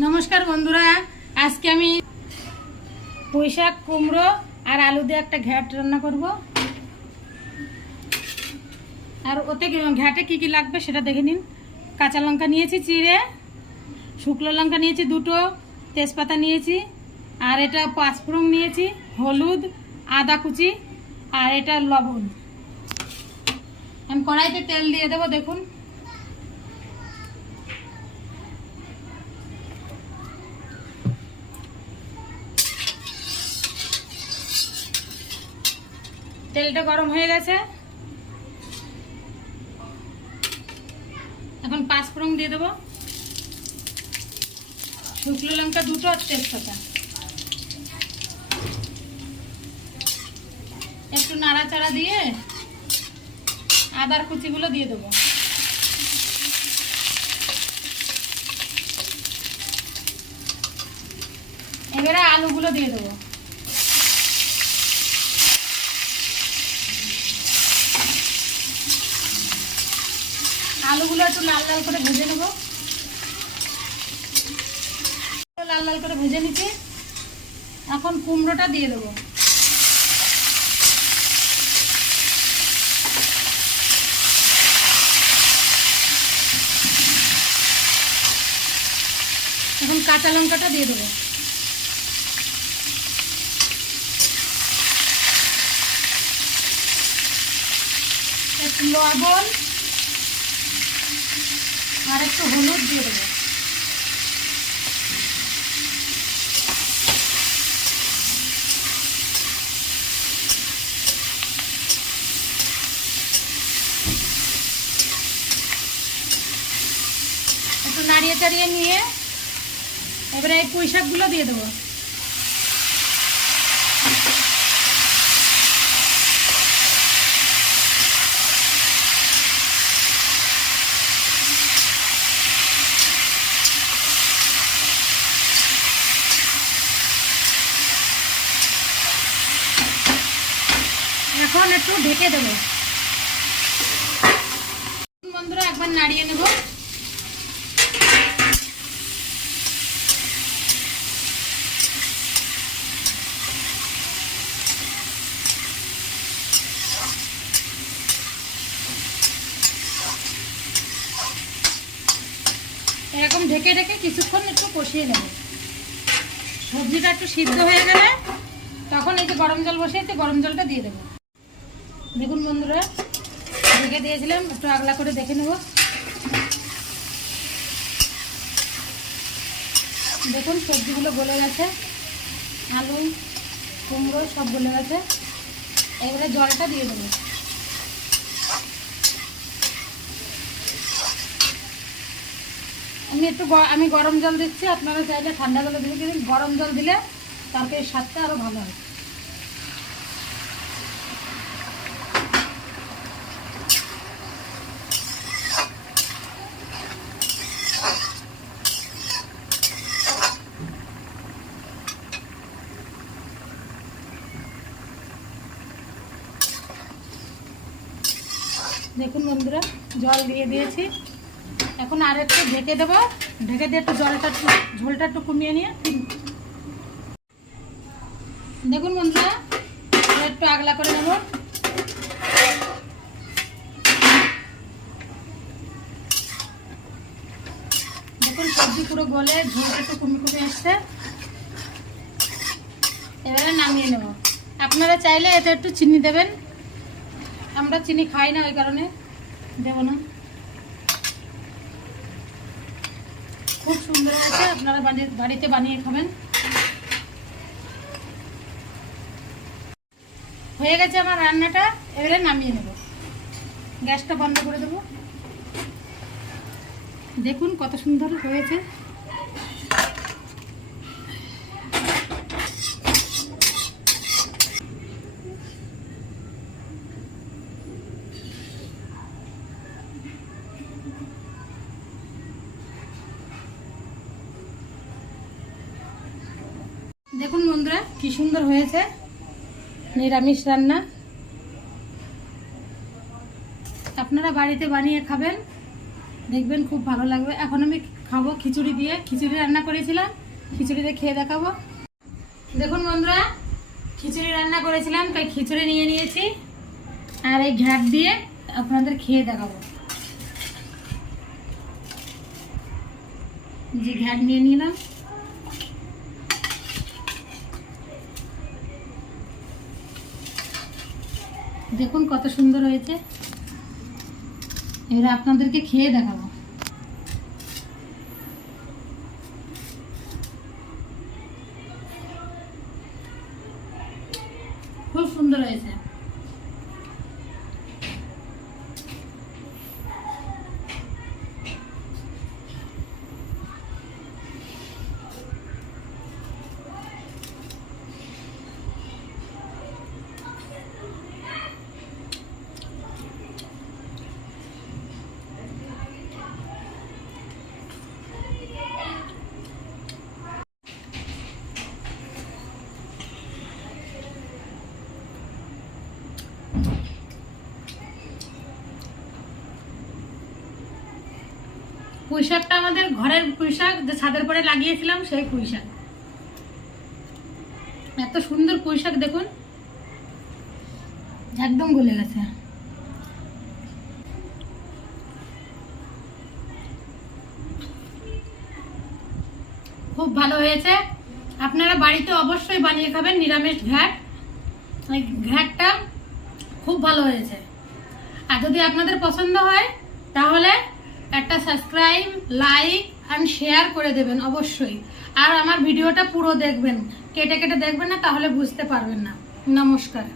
নমস্কার বন্ধুরা, আজকে আমি পুঁইশাক, কুমড়ো আর আলু দিয়ে একটা ঘ্যাট রান্না করব। আর ওতে ঘ্যাটে কি কি লাগবে সেটা দেখে নিন। কাঁচা লঙ্কা নিয়েছি চিড়ে, শুকনো লঙ্কা নিয়েছি দুটো, তেজপাতা নিয়েছি, আর এটা পাঁচফোড়ন নিয়েছি, হলুদ, আদা কুচি, আর এটা লবণ। আমি কড়াইতে তেল দিয়ে দেবো, দেখুন। তেলটা গরম হয়ে গেছে। এখন পাঁচ পাঁচফোড়ন দিয়ে দেবো। শুকনো লঙ্কা দুটো আর তেজপাতা। একটু নাড়াচাড়া দিয়ে আদার কুচিগুলো দিয়ে দেবো। এবারে আলুগুলো দিয়ে দেবো। আলুগুলো একটু লাল লাল করে ভেজে নেব। লাল লাল করে ভেজে নিচ্ছি। এখন কুমড়োটা দিয়ে দেবো। এখন কাঁচা লঙ্কাটা দিয়ে দেবো। লবণ আর একটু হলুদ দিয়ে দেবো। একটু নাড়িয়ে চাড়িয়ে নিয়ে এবারে এই পুঁই শাকগুলো দিয়ে দেবো। এখন একটু ঢেকে দেবো। বন্ধুরা, একবার নাড়িয়ে নেব। এরকম ঢেকে ঢেকে কিছুক্ষণ একটু কষিয়ে নেব। সবজিটা একটু সিদ্ধ হয়ে গেলে তখন এই যে গরম জল বসিয়েছে, গরম জলটা দিয়ে দেবো। দেখুন বন্ধুরা, ঢেকে দিয়েছিলাম, একটু আগলা করে দেখে নেব। দেখুন, সবজিগুলো গলে গেছে। আলু, কুমড়ো সব গলে গেছে। এবারে জলটা দিয়ে দেবো। আমি একটু আমি গরম জল দিচ্ছি, আপনারা চাইলে ঠান্ডা জলে দিলে গরম জল দিলে তরকারির স্বাদটা আরও ভালো হয়। দেখুন বন্ধুরা, জল দিয়ে দিয়েছি। এখন আর একটু ঢেকে দেবো। ঢেকে দিয়ে একটু জলটা একটু, ঝোলটা একটু কমিয়ে নিয়ে দেখুন বন্ধুরা একটু আগলা করে নেব। দেখুন সবজি পুরো গলে, ঝোলটা একটু কমে কমে আসছে। এবারে নামিয়ে নেব। আপনারা চাইলে এতে একটু চিনি দেবেন। আমরা চিনি খাই না ওই কারণে। দেব না। খুব সুন্দর হয়েছে, আপনারা বাড়ি- বাড়িতে বানিয়ে খাবেন। হয়ে গেছে আমার রান্নাটা, এবারে নামিয়ে নেব। গ্যাসটা বন্ধ করে দেবো। দেখুন কত সুন্দর হয়েছে। দেখুন বন্ধুরা, কি সুন্দর হয়েছে। নিরামিষ রান্না। আপনারা বাড়িতে বানিয়ে খাবেন, দেখবেন খুব ভালো লাগবে। এখন আমি খাব খিচুড়ি দিয়ে। খিচুড়ি রান্না করেছিলাম খিচুড়ি দিয়ে খেয়ে দেখাবো। দেখুন বন্ধুরা, খিচুড়ি রান্না করেছিলাম, তাই খিচুড়ি নিয়ে নিয়েছি। আর এই ঘ্যাট দিয়ে আপনাদের খেয়ে দেখাবো। যে ঘ্যাট নিয়ে নিলাম। দেখুন কত সুন্দর হয়েছে। এবার আপনাদেরকে খেয়ে দেখাবো। খুব সুন্দর হয়েছে। পুঁই শাকটা আমাদের ঘরের পুঁই শাক যে ছাদের পরে লাগিয়েছিলাম, সেই পুঁই শাক এত সুন্দর পুঁই শাক দেখুন। একদম গলে গেছে। খুব ভালো হয়েছে। আপনারা বাড়িতে অবশ্যই বানিয়ে খাবেন নিরামিষ ঘ্যাট। ঘ্যাটটা খুব ভালো হয়েছে। আর যদি আপনাদের পছন্দ হয়, তাহলে একটা সাবস্ক্রাইব লাইক অ্যান্ড শেয়ার করে দেবেন, অবশ্যই। আর আমার ভিডিওটা পুরো দেখবেন। কেটে কেটে দেখবেন না, তাহলে বুঝতে পারবেন না। নমস্কার।